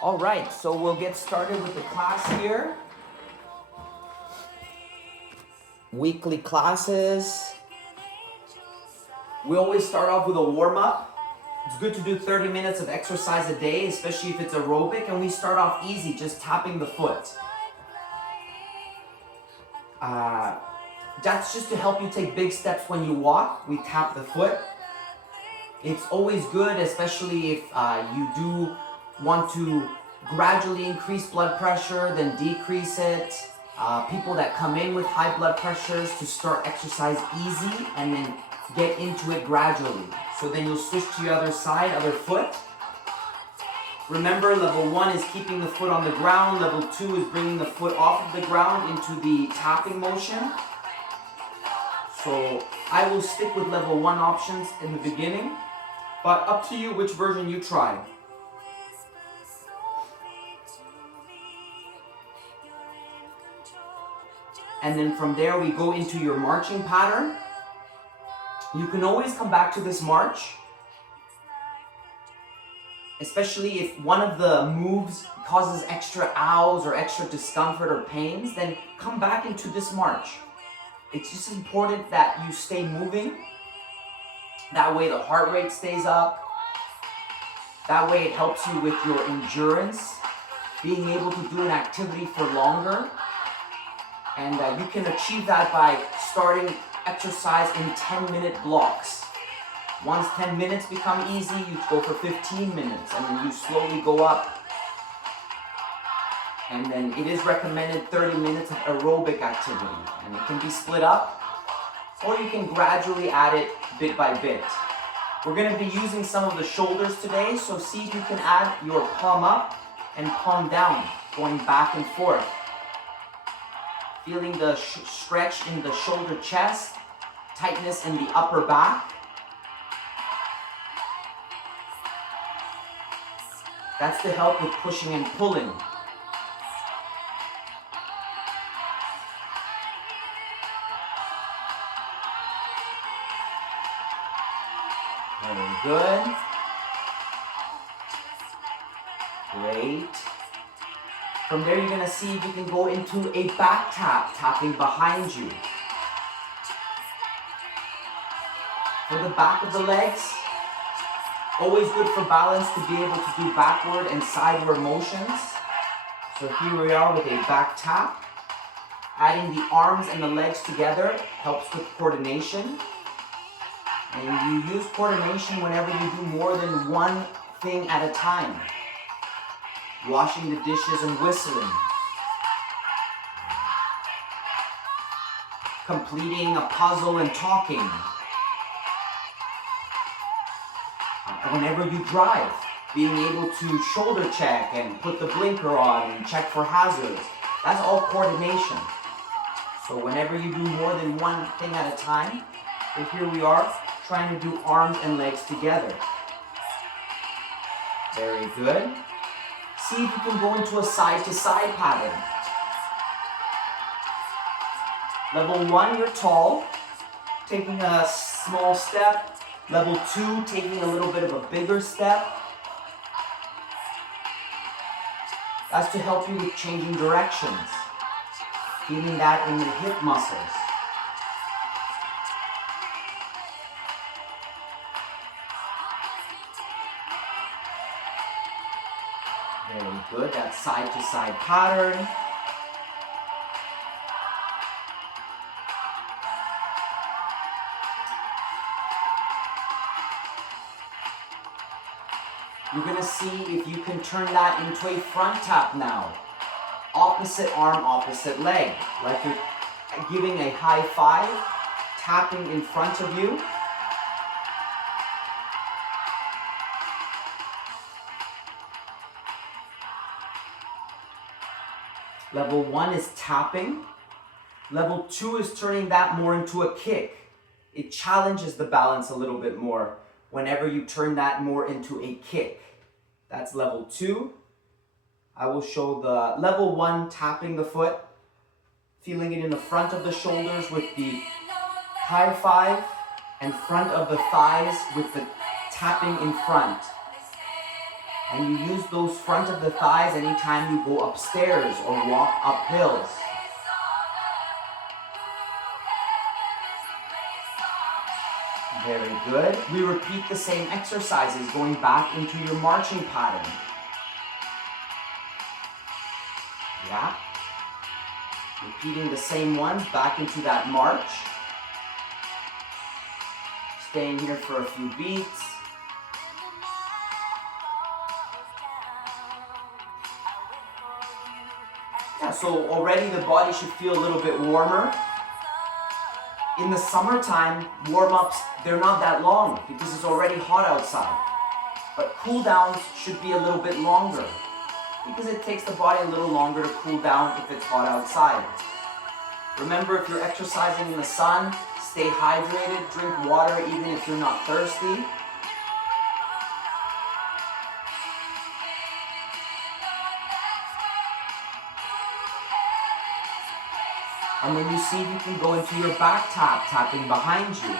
All right, so we'll get started with the class here. Weekly classes. We always start off with a warm-up. It's good to do 30 minutes of exercise a day, especially if it's aerobic, and we start off easy, just tapping the foot. That's just to help you take big steps when you walk. We tap the foot. It's always good, especially if you do want to gradually increase blood pressure, then decrease it. People that come in with high blood pressures to start exercise easy and then get into it gradually. So then you'll switch to your other side, other foot. Remember, level 1 is keeping the foot on the ground. Level 2 is bringing the foot off of the ground into the tapping motion. So I will stick with level 1 options in the beginning, but up to you which version you try. And then from there we go into your marching pattern. You can always come back to this march, especially if one of the moves causes extra ows or extra discomfort or pains, then come back into this march. It's just important that you stay moving. That way the heart rate stays up. That way it helps you with your endurance, being able to do an activity for longer. And you can achieve that by starting exercise in 10-minute blocks. Once 10 minutes become easy, you go for 15 minutes and then you slowly go up. And then it is recommended 30 minutes of aerobic activity. And it can be split up, or you can gradually add it bit by bit. We're going to be using some of the shoulders today, so see if you can add your palm up and palm down, going back and forth. Feeling the stretch in the shoulder chest, tightness in the upper back. That's to help with pushing and pulling. Very good. Great. From there, you're going to see if you can go into a back tap, tapping behind you. For the back of the legs, always good for balance to be able to do backward and sideward motions. So here we are with a back tap. Adding the arms and the legs together helps with coordination. And you use coordination whenever you do more than one thing at a time. Washing the dishes and whistling. Completing a puzzle and talking. Whenever you drive, being able to shoulder check and put the blinker on and check for hazards. That's all coordination. So whenever you do more than one thing at a time, so here we are trying to do arms and legs together. Very good. See if you can go into a side-to-side pattern. Level 1, you're tall, taking a small step. Level 2, taking a little bit of a bigger step. That's to help you with changing directions. Feeling that in the hip muscles. Very good, that side-to-side pattern. You're going to see if you can turn that into a front tap now. Opposite arm, opposite leg. Like you're giving a high five, tapping in front of you. Level 1 is tapping. Level 2 is turning that more into a kick. It challenges the balance a little bit more whenever you turn that more into a kick. That's level 2. I will show the level 1 tapping the foot, feeling it in the front of the shoulders with the high five and front of the thighs with the tapping in front. And you use those front of the thighs anytime you go upstairs or walk up hills. Very good. We repeat the same exercises going back into your marching pattern. Yeah. Repeating the same ones back into that march. Staying here for a few beats. Yeah, so already the body should feel a little bit warmer. In the summertime, warm-ups, they're not that long because it's already hot outside. But cool downs should be a little bit longer because it takes the body a little longer to cool down if it's hot outside. Remember, if you're exercising in the sun, stay hydrated, drink water even if you're not thirsty. And when you see, you can go into your back tap, tapping behind you.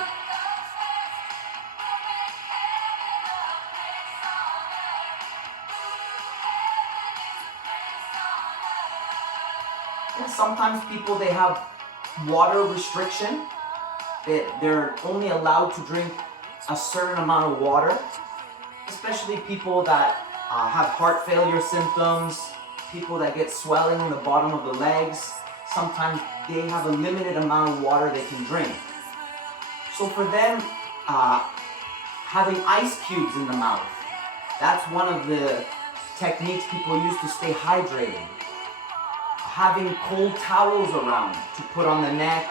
And sometimes people, they have water restriction. They're only allowed to drink a certain amount of water, especially people that have heart failure symptoms, people that get swelling in the bottom of the legs. Sometimes they have a limited amount of water they can drink. So for them, having ice cubes in the mouth, that's one of the techniques people use to stay hydrated. Having cold towels around to put on the neck,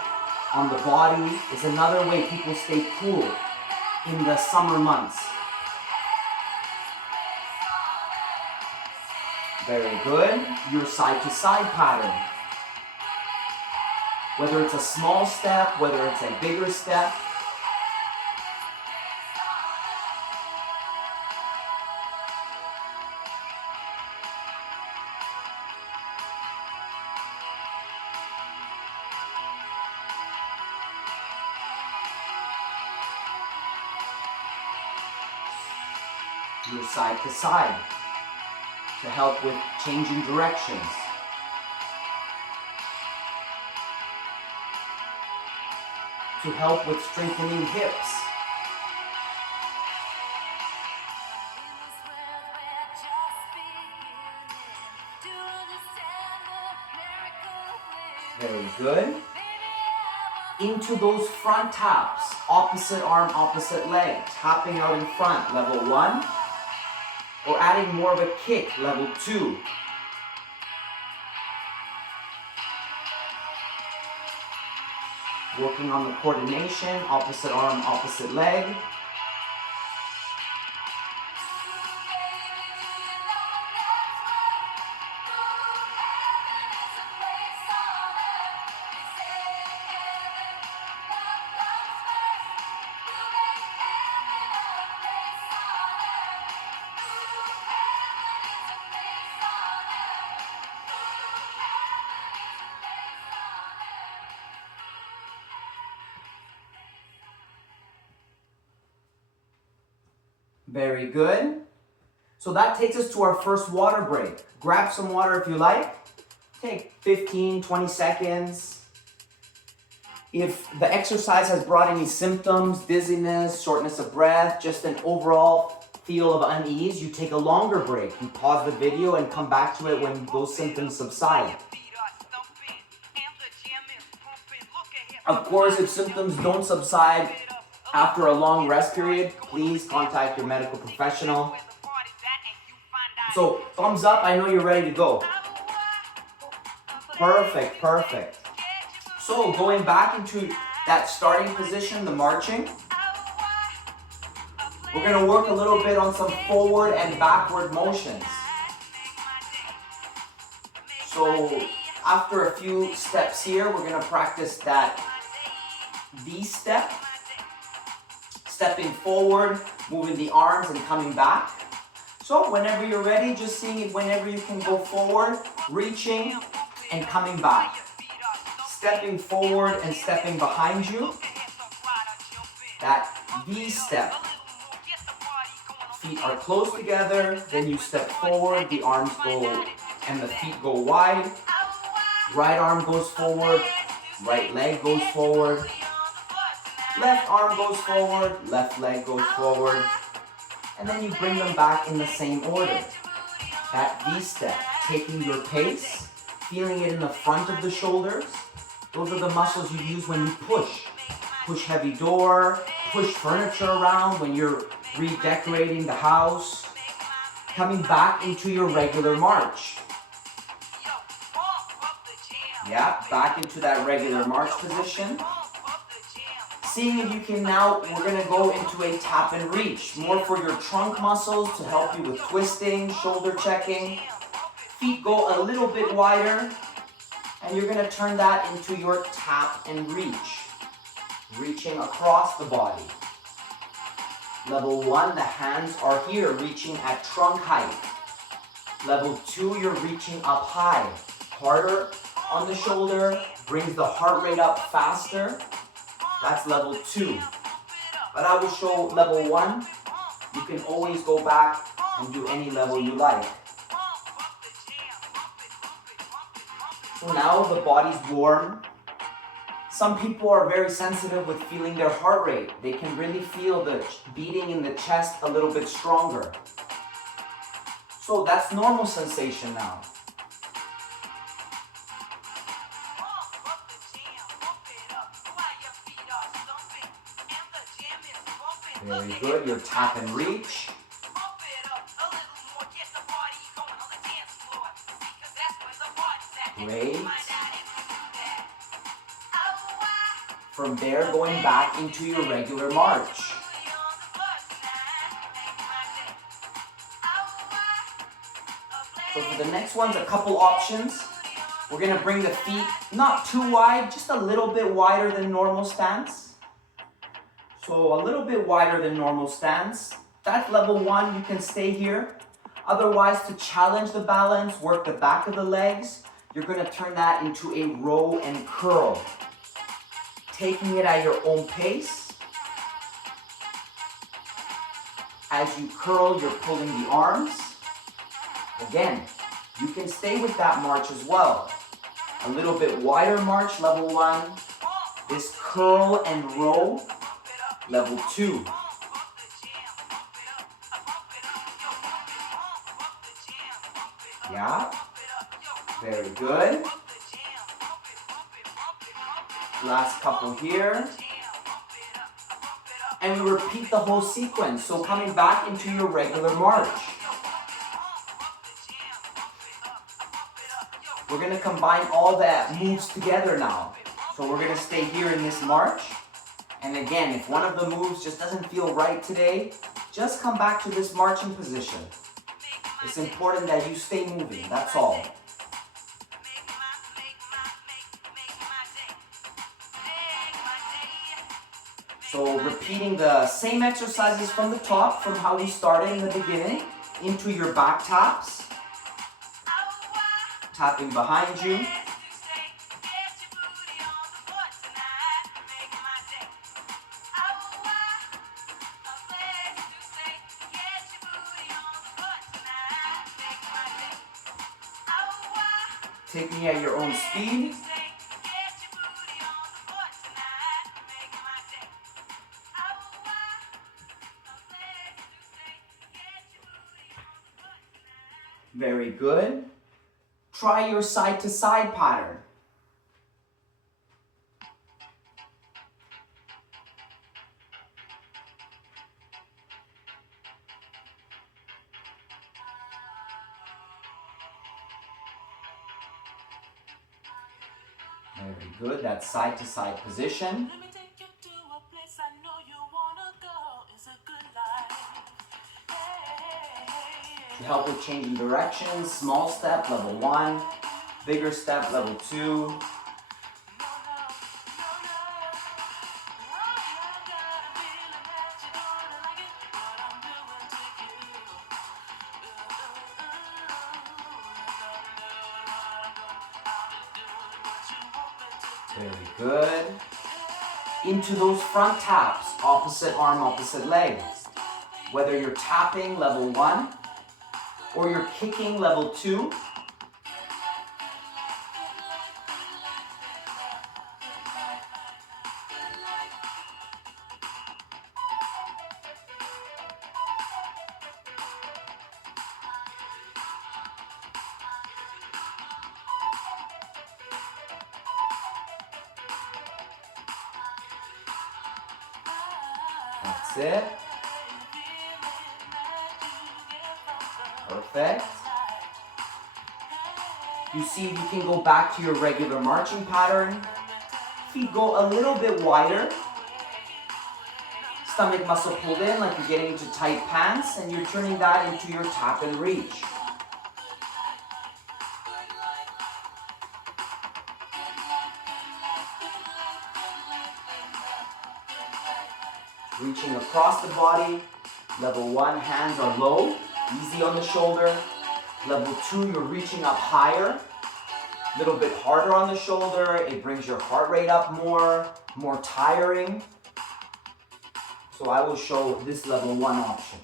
on the body, is another way people stay cool in the summer months. Very good. Your side to side pattern. Whether it's a small step, whether it's a bigger step. Your side to side to help with changing directions. To help with strengthening hips. Very good. Into those front taps, opposite arm, opposite leg, tapping out in front, level 1, or adding more of a kick, level 2. Working on the coordination, opposite arm, opposite leg. Very good. So that takes us to our first water break. Grab some water if you like. Take 15, 20 seconds. If the exercise has brought any symptoms, dizziness, shortness of breath, just an overall feel of unease, you take a longer break. You pause the video and come back to it when those symptoms subside. Of course, if symptoms don't subside after a long rest period, please contact your medical professional. So, thumbs up, I know you're ready to go. Perfect, perfect. So, going back into that starting position, the marching, we're going to work a little bit on some forward and backward motions. So, after a few steps here, we're going to practice that V step. Stepping forward, moving the arms and coming back. So whenever you're ready, just seeing it whenever you can go forward, reaching and coming back. Stepping forward and stepping behind you. That V step. feet are close together, then you step forward, the arms go and the feet go wide. Right arm goes forward, right leg goes forward. Left arm goes forward, left leg goes forward. And then you bring them back in the same order. That V-step, taking your pace, feeling it in the front of the shoulders. Those are the muscles you use when you push. Push heavy door, push furniture around when you're redecorating the house. Coming back into your regular march. Yeah, back into that regular march position. Seeing if you can now, we're gonna go into a tap and reach. More for your trunk muscles to help you with twisting, shoulder checking. Feet go a little bit wider. And you're gonna turn that into your tap and reach. Reaching across the body. Level 1, the hands are here, reaching at trunk height. Level 2, you're reaching up high. Harder on the shoulder, brings the heart rate up faster. That's level 2. But I will show level 1. You can always go back and do any level you like. So now the body's warm. Some people are very sensitive with feeling their heart rate. They can really feel the beating in the chest a little bit stronger. So that's normal sensation now. Very good, your tap and reach. Great. From there, going back into your regular march. So for the next ones, a couple options. We're gonna bring the feet not too wide, just a little bit wider than normal stance. So a little bit wider than normal stance. That's level 1, you can stay here. Otherwise, to challenge the balance, work the back of the legs, you're gonna turn that into a row and curl. Taking it at your own pace. As you curl, you're pulling the arms. Again, you can stay with that march as well. A little bit wider march, level 1. This curl and row, level 2. Yeah, very good. Last couple here. And we repeat the whole sequence. So coming back into your regular march. We're gonna combine all that moves together now. So we're gonna stay here in this march. And again, if one of the moves just doesn't feel right today, just come back to this marching position. It's important that you stay moving, that's all. So repeating the same exercises from the top, from how we started in the beginning, into your back taps. Tapping behind you. Taking it at your own speed. Very good. Try your side to side pattern. Very good, that side to side position. To help with changing directions, small step, level 1, bigger step, level 2. Very good. Into those front taps, opposite arm, opposite leg. Whether you're tapping, level 1, or you're kicking, level 2. That's it. Perfect. You see, you can go back to your regular marching pattern. Feet go a little bit wider. Stomach muscle pulled in like you're getting into tight pants, and you're turning that into your tap and reach. Reaching across the body. Level 1, hands are low, easy on the shoulder. Level 2, you're reaching up higher, a little bit harder on the shoulder. It brings your heart rate up more tiring. So I will show this level 1 option.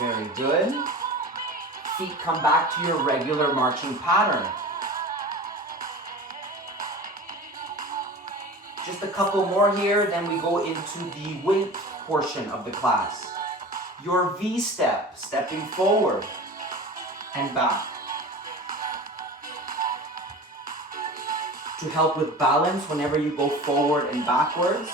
Very good. Feet come back to your regular marching pattern. Just a couple more here, then we go into the weight portion of the class. Your V step, stepping forward and back. To help with balance whenever you go forward and backwards.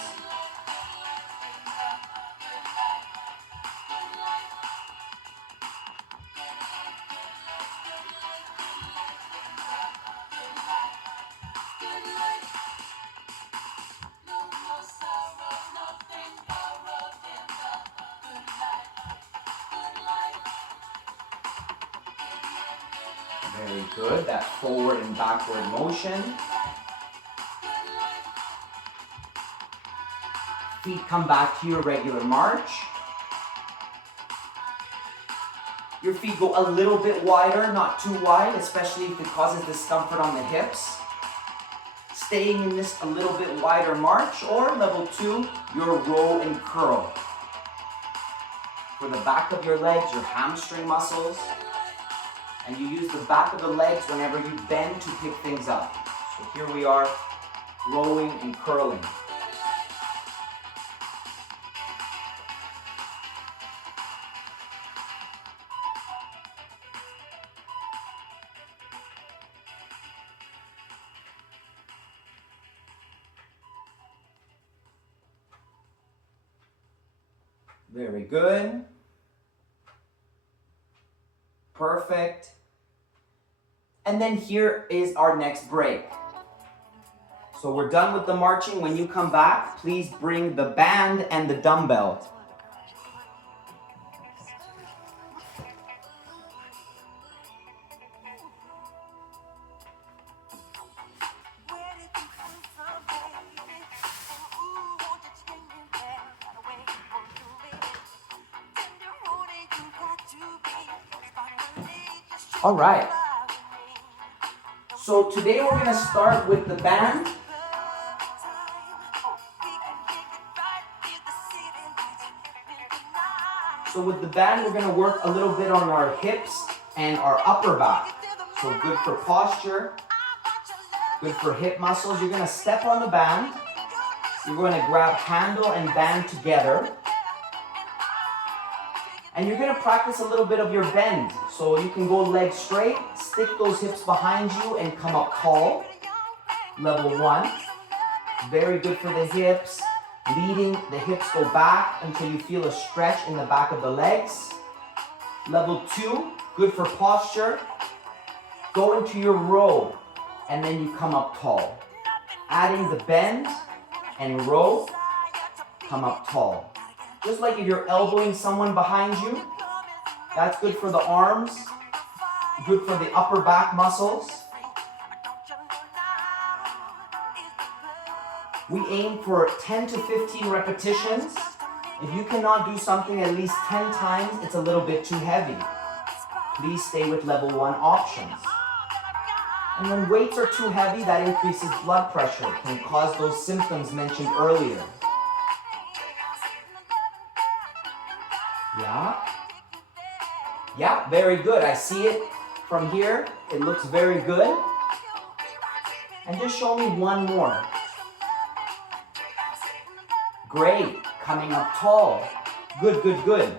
Very good, that forward and backward motion. Feet come back to your regular march. Your feet go a little bit wider, not too wide, especially if it causes discomfort on the hips. Staying in this a little bit wider march, or level 2, your row and curl. For the back of your legs, your hamstring muscles. And you use the back of the legs whenever you bend to pick things up. So here we are, rowing and curling. Very good. Perfect. And then here is our next break. So we're done with the marching. When you come back, please bring the band and the dumbbell. All right. So today we're going to start with the band. So with the band, we're going to work a little bit on our hips and our upper back. So good for posture, good for hip muscles. You're going to step on the band. You're going to grab handle and band together. And you're going to practice a little bit of your bend. So you can go legs straight, stick those hips behind you and come up tall. Level 1. Very good for the hips. Leading the hips go back until you feel a stretch in the back of the legs. Level 2. Good for posture. Go into your row and then you come up tall. Adding the bend and row, come up tall. Just like if you're elbowing someone behind you, that's good for the arms, good for the upper back muscles. We aim for 10 to 15 repetitions. If you cannot do something at least 10 times, it's a little bit too heavy. Please stay with level 1 options. And when weights are too heavy, that increases blood pressure, can cause those symptoms mentioned earlier. Yeah. Yeah, very good. I see it from here. It looks very good. And just show me one more. Great. Coming up tall. Good, good, good.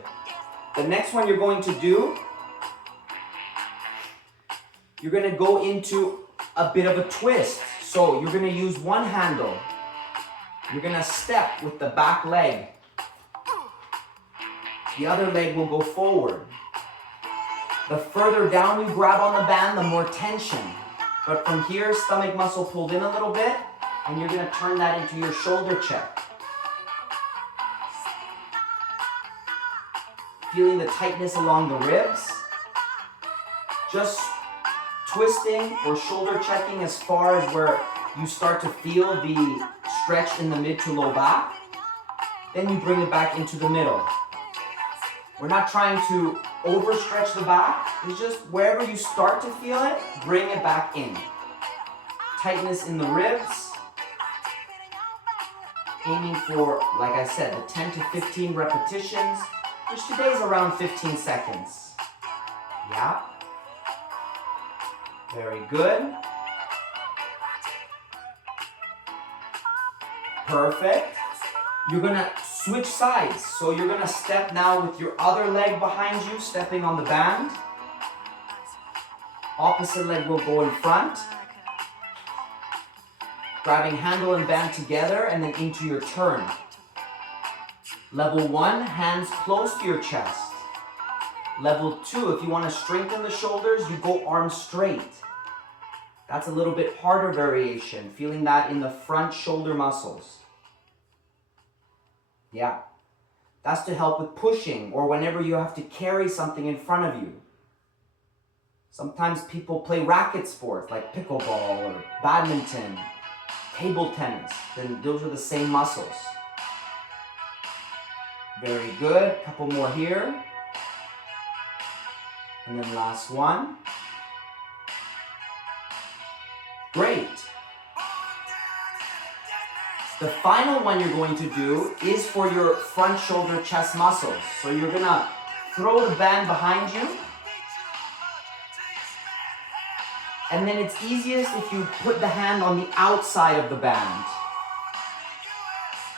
The next one you're going to do, you're going to go into a bit of a twist. So you're going to use one handle. You're going to step with the back leg. The other leg will go forward. The further down you grab on the band, the more tension. But from here, stomach muscle pulled in a little bit, and you're going to turn that into your shoulder check. Feeling the tightness along the ribs. Just twisting or shoulder checking as far as where you start to feel the stretch in the mid to low back. Then you bring it back into the middle. We're not trying to overstretch the back. It's just wherever you start to feel it, bring it back in. Tightness in the ribs. Aiming for, like I said, the 10 to 15 repetitions, which today is around 15 seconds. Yeah. Very good. Perfect. You're gonna switch sides. So you're gonna step now with your other leg behind you, stepping on the band. Opposite leg will go in front. Grabbing handle and band together and then into your turn. Level 1, hands close to your chest. Level 2, if you want to strengthen the shoulders, you go arms straight. That's a little bit harder variation, feeling that in the front shoulder muscles. Yeah, that's to help with pushing or whenever you have to carry something in front of you. Sometimes people play racket sports like pickleball or badminton, table tennis, then those are the same muscles. Very good, couple more here. And then last one. Great. The final one you're going to do is for your front shoulder chest muscles. So you're gonna throw the band behind you. And then it's easiest if you put the hand on the outside of the band.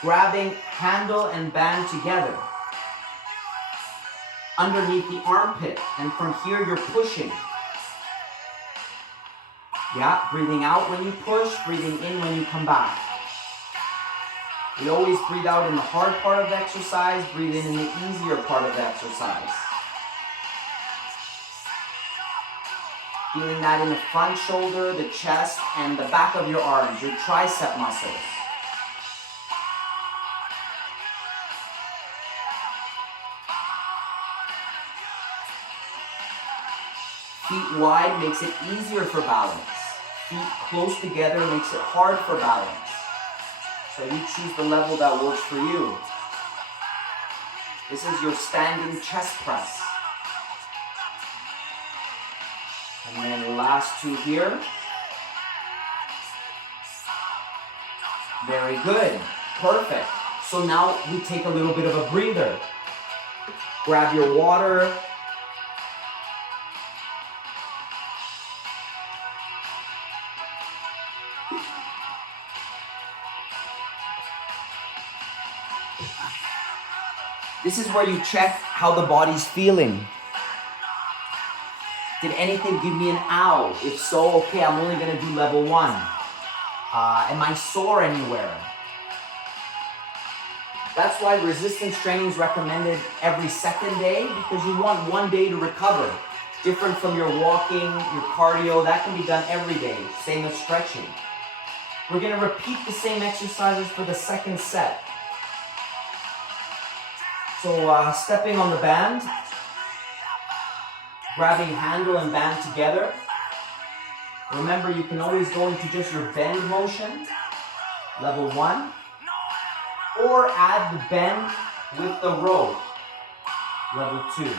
Grabbing handle and band together. Underneath the armpit. And from here you're pushing. Yeah, breathing out when you push, breathing in when you come back. We always breathe out in the hard part of the exercise, breathe in the easier part of the exercise. Feeling that in the front shoulder, the chest, and the back of your arms, your tricep muscles. Feet wide makes it easier for balance. Feet close together makes it hard for balance. So you choose the level that works for you. This is your standing chest press. And then the last two here. Very good. Perfect. So now we take a little bit of a breather. Grab your water. This is where you check how the body's feeling. Did anything give me an ow? If so, okay, I'm only gonna do level 1. Am I sore anywhere? That's why resistance training is recommended every second day, because you want one day to recover. Different from your walking, your cardio, that can be done every day. Same as stretching. We're gonna repeat the same exercises for the second set. So stepping on the band, grabbing handle and band together. Remember, you can always go into just your bend motion, level 1, or add the bend with the row, level 2.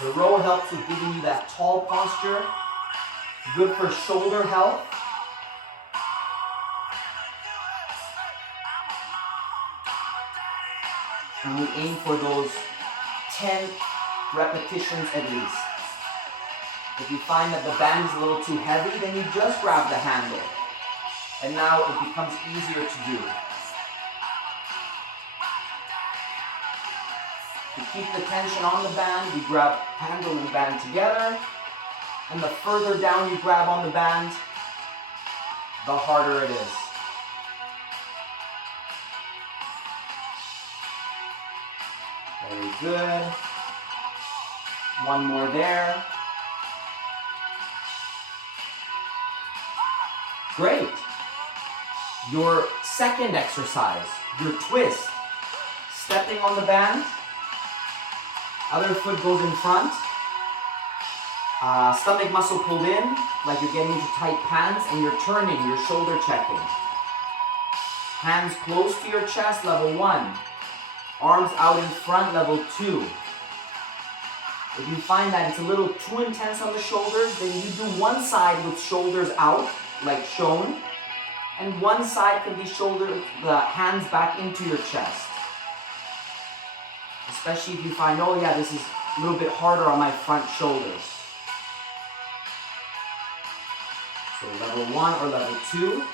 The row helps with giving you that tall posture, Good for shoulder health. And we aim for those 10 repetitions at least. If you find that the band is a little too heavy, then you just grab the handle. And now it becomes easier to do. To keep the tension on the band, you grab handle and band together. And the further down you grab on the band, the harder it is. Very good. One more there. Great. Your second exercise, your twist. Stepping on the band. Other foot goes in front. Stomach muscle pulled in, like you're getting into tight pants, and you're turning, you're shoulder checking. Hands close to your chest, level 1. Arms out in front, level 2. If you find that it's a little too intense on the shoulders, then you do one side with shoulders out, like shown, and one side can be the hands back into your chest. Especially if you find, oh yeah, this is a little bit harder on my front shoulders. So level 1 or level 2.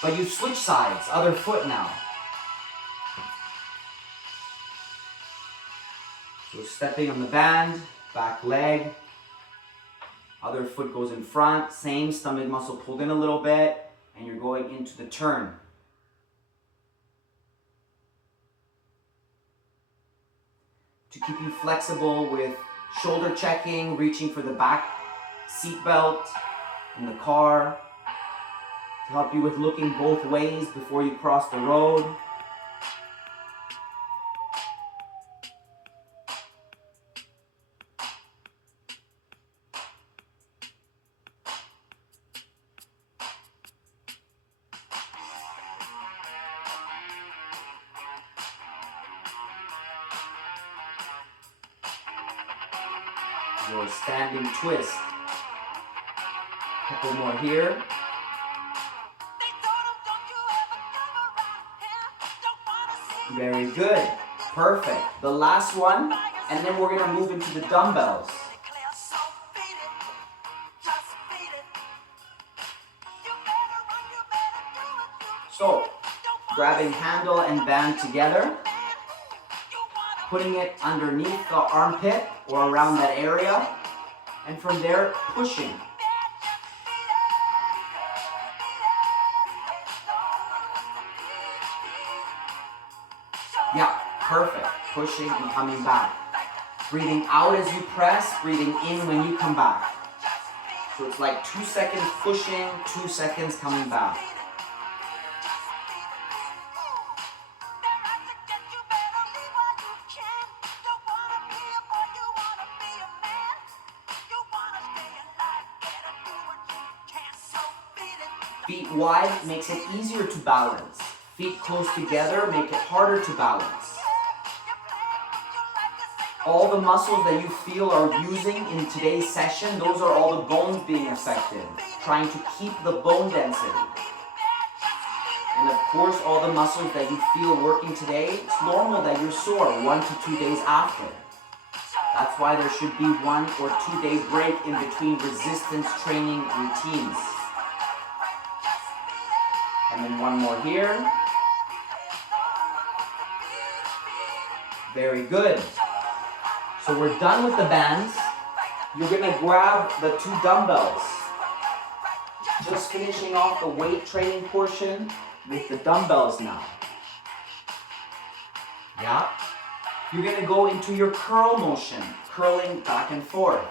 But you switch sides, other foot now. So stepping on the band, back leg. Other foot goes in front, same stomach muscle pulled in a little bit, and you're going into the turn. To keep you flexible with shoulder checking, reaching for the back seat belt in the car, to help you with looking both ways before you cross the road. Your standing twist. Couple more here. Very good. Perfect. The last one, and then we're going to move into the dumbbells. So, grabbing handle and band together, putting it underneath the armpit or around that area, and from there, pushing. Yeah, perfect. Pushing and coming back. Breathing out as you press, breathing in when you come back. So it's like 2 seconds pushing, 2 seconds coming back. Feet wide makes it easier to balance. Feet close together make it harder to balance. All the muscles that you feel are using in today's session, those are all the bones being affected, trying to keep the bone density. And of course, all the muscles that you feel working today, it's normal that you're sore 1 to 2 days after. That's why there should be 1 or 2 day break in between resistance training routines. And then one more here. Very good. So we're done with the bands. You're gonna grab the 2 dumbbells. Just finishing off the weight training portion with the dumbbells now. Yeah. You're gonna go into your curl motion, curling back and forth.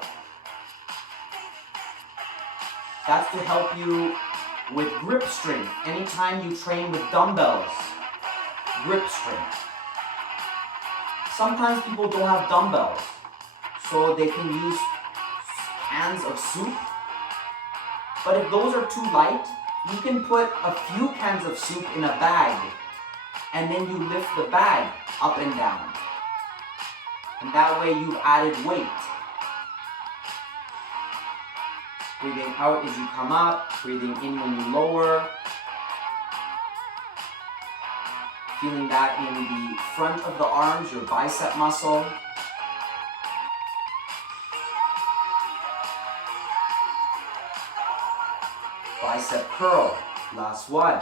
That's to help you with grip strength. Anytime you train with dumbbells, grip strength. Sometimes people don't have dumbbells, so they can use cans of soup. But if those are too light, you can put a few cans of soup in a bag, and then you lift the bag up and down. And that way you've added weight. Breathing out as you come up, breathing in when you lower. Feeling that in the front of the arms, your bicep muscle. Bicep curl, last one.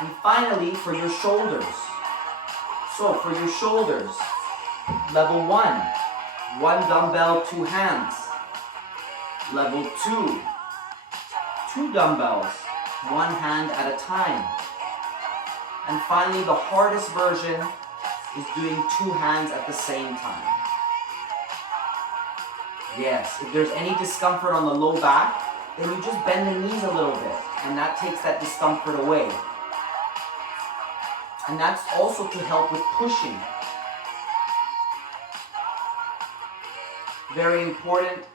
And finally, for your shoulders. So for your shoulders, level 1, 1 dumbbell, 2 hands. Level 2, 2 dumbbells, 1 hand at a time. And finally, the hardest version is doing 2 hands at the same time. Yes, if there's any discomfort on the low back, then you just bend the knees a little bit, and that takes that discomfort away. And that's also to help with pushing. Very important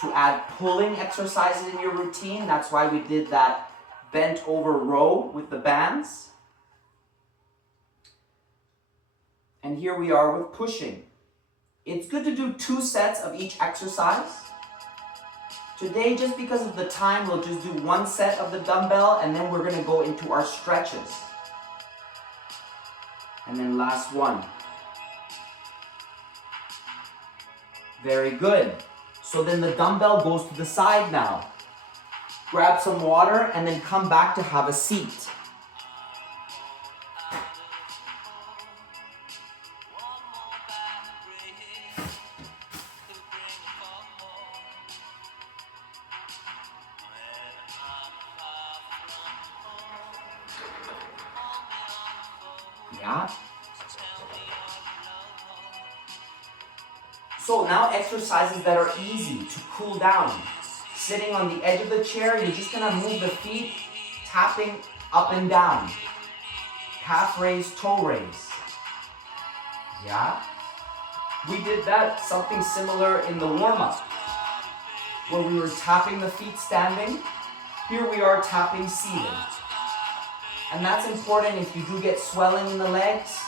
to add pulling exercises in your routine. That's why we did that bent over row with the bands. And here we are with pushing. It's good to do 2 sets of each exercise. Today, just because of the time, we'll just do 1 set of the dumbbell, and then we're going to go into our stretches. And then last one. Very good. So then the dumbbell goes to the side now. Grab some water and then come back to have a seat. Yeah. So now exercises that are easy to cool down. Sitting on the edge of the chair, you're just gonna move the feet, tapping up and down. Calf raise, toe raise. Yeah. We did that, something similar in the warm-up, where we were tapping the feet standing. Here we are tapping seated. And that's important if you do get swelling in the legs.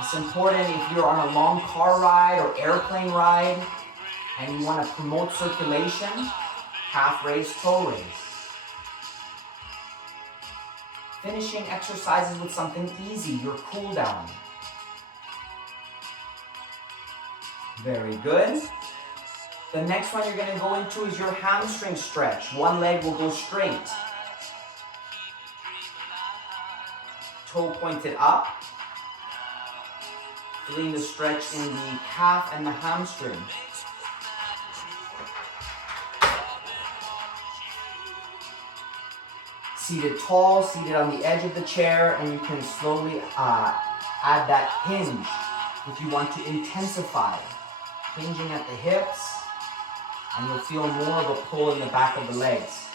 It's important if you're on a long car ride or airplane ride and you want to promote circulation. Calf raise, toe raise. Finishing exercises with something easy, your cool down. Very good. The next one you're going to go into is your hamstring stretch. One leg will go straight. Toe pointed up. Feeling the stretch in the calf and the hamstring. Seated tall, seated on the edge of the chair, and you can slowly add that hinge if you want to intensify. Hinging at the hips, and you'll feel more of a pull in the back of the legs.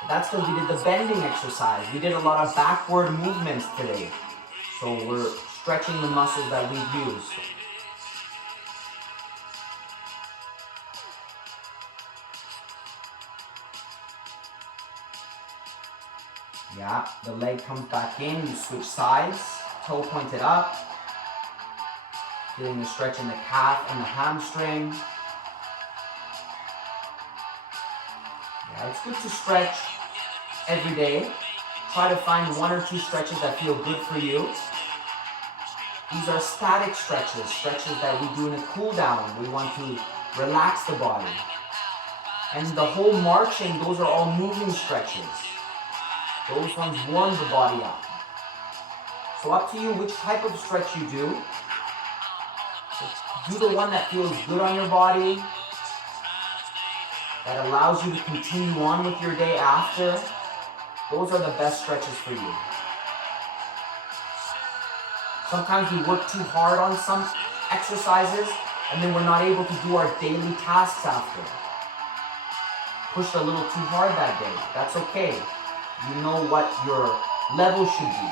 But that's because we did the bending exercise. We did a lot of backward movements today. So we're stretching the muscles that we've used. Yeah, the leg comes back in, you switch sides, toe pointed up. Feeling the stretch in the calf and the hamstring. Yeah, it's good to stretch every day. Try to find 1 or 2 stretches that feel good for you. These are static stretches, stretches that we do in a cool down. We want to relax the body. And the whole marching, those are all moving stretches. Those ones warm the body up. So up to you which type of stretch you do. Do the one that feels good on your body, that allows you to continue on with your day after. Those are the best stretches for you. Sometimes we work too hard on some exercises and then we're not able to do our daily tasks after. Pushed a little too hard that day. That's okay. You know what your level should be.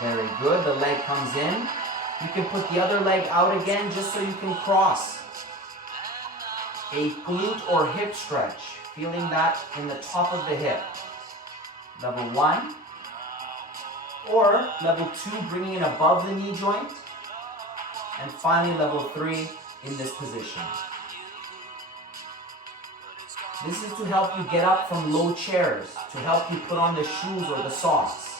Very good. The leg comes in. You can put the other leg out again just so you can cross. A glute or hip stretch. Feeling that in the top of the hip. Level 1. Or level 2, bringing it above the knee joint. And finally, level 3 in this position. This is to help you get up from low chairs, to help you put on the shoes or the socks.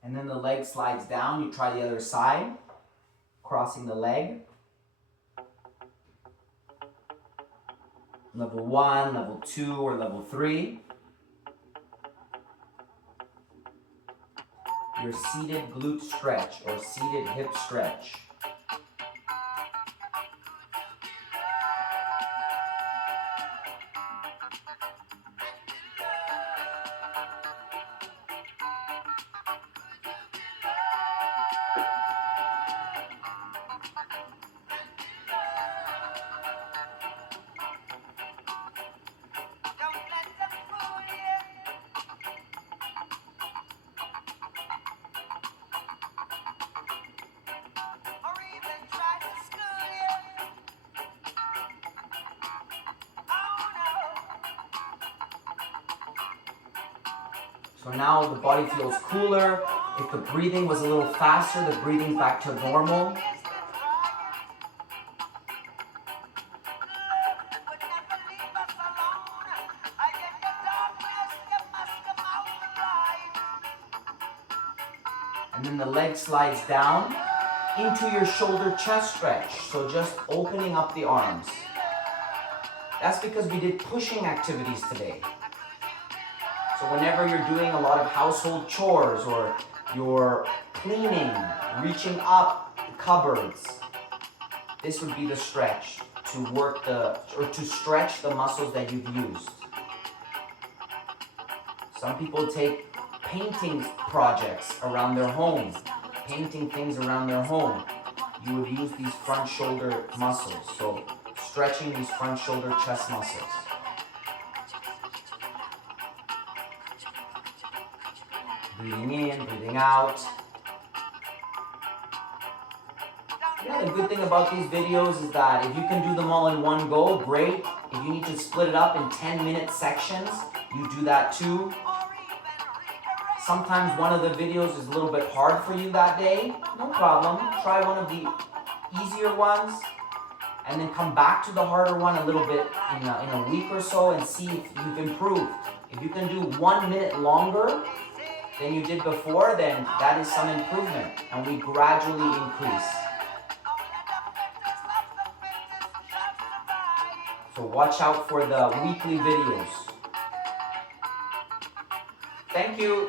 And then the leg slides down. You try the other side, crossing the leg. Level 1, level 2, or level 3. Your seated glute stretch or seated hip stretch. So now the body feels cooler. If the breathing was a little faster, the breathing's back to normal. And then the leg slides down into your shoulder chest stretch. So just opening up the arms. That's because we did pushing activities today. So whenever you're doing a lot of household chores or you're cleaning, reaching up the cupboards, this would be the stretch to work to stretch the muscles that you've used. Some people take painting projects around their home, painting things around their home. You would use these front shoulder muscles. So stretching these front shoulder chest muscles. Breathing in, breathing out. Yeah, the good thing about these videos is that if you can do them all in one go, great. If you need to split it up in 10-minute sections, you do that too. Sometimes one of the videos is a little bit hard for you that day. No problem. Try one of the easier ones and then come back to the harder one a little bit in a week or so and see if you've improved. If you can do 1 minute longer than you did before, then that is some improvement, and we gradually increase. So watch out for the weekly videos. Thank you.